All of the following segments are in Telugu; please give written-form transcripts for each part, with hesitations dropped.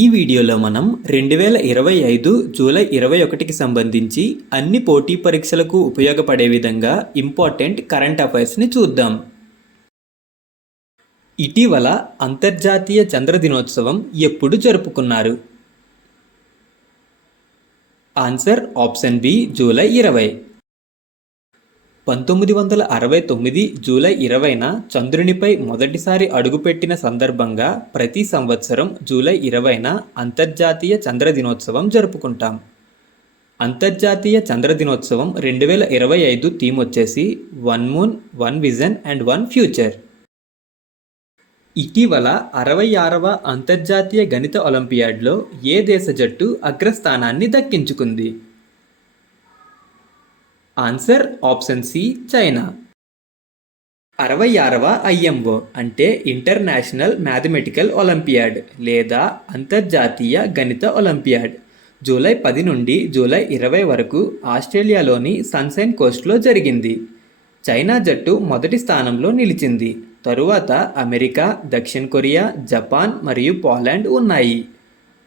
ఈ వీడియోలో మనం 2025 జూలై 21కి సంబంధించి అన్ని పోటీ పరీక్షలకు ఉపయోగపడే విధంగా ఇంపార్టెంట్ కరెంట్ అఫైర్స్ని చూద్దాం. ఇటీవల అంతర్జాతీయ చంద్ర దినోత్సవం ఎప్పుడు జరుపుకున్నారు? Answer option B July 20. 1969 July 20న చంద్రునిపై మొదటిసారి అడుగుపెట్టిన సందర్భంగా ప్రతి సంవత్సరం జూలై 20న అంతర్జాతీయ చంద్ర దినోత్సవం జరుపుకుంటాం. అంతర్జాతీయ చంద్ర దినోత్సవం 2025 థీమ్ వచ్చేసి one moon, one vision and one future. ఇటీవల 66వ అంతర్జాతీయ గణిత ఒలింపియాడ్లో ఏ దేశ జట్టు అగ్రస్థానాన్ని దక్కించుకుంది? Answer option C China. 66వ ఐఎంఓ అంటే ఇంటర్నేషనల్ మ్యాథమెటికల్ ఒలింపియాడ్ లేదా అంతర్జాతీయ గణిత ఒలింపియాడ్ జూలై 10 నుండి జూలై 20 వరకు ఆస్ట్రేలియాలోని సన్షైన్ కోస్ట్లో జరిగింది. చైనా జట్టు మొదటి స్థానంలో నిలిచింది. తరువాత అమెరికా, దక్షిణ కొరియా, జపాన్ మరియు పోలాండ్ ఉన్నాయి.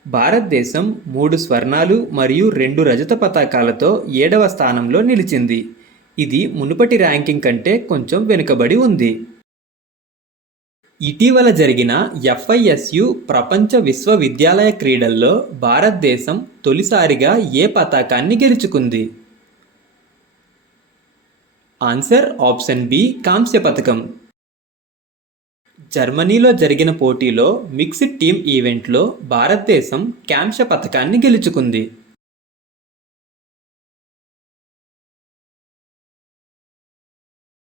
భారతదేశం 3 స్వర్ణాలు మరియు 2 రజత పతకాలతో 7వ స్థానంలో నిలిచింది. ఇది మునుపటి ర్యాంకింగ్ కంటే కొంచెం వెనుకబడి ఉంది. ఇటీవల జరిగిన FISU ప్రపంచ విశ్వవిద్యాలయ క్రీడల్లో భారతదేశం తొలిసారిగా ఏ పతాకాన్ని గెలుచుకుంది? ఆన్సర్ ఆప్షన్ బి కాంస్య పతకం. జర్మనీలో జరిగిన పోటీలో మిక్స్డ్ టీమ్ ఈవెంట్లో భారతదేశం కాంస్య పతకాన్ని గెలుచుకుంది.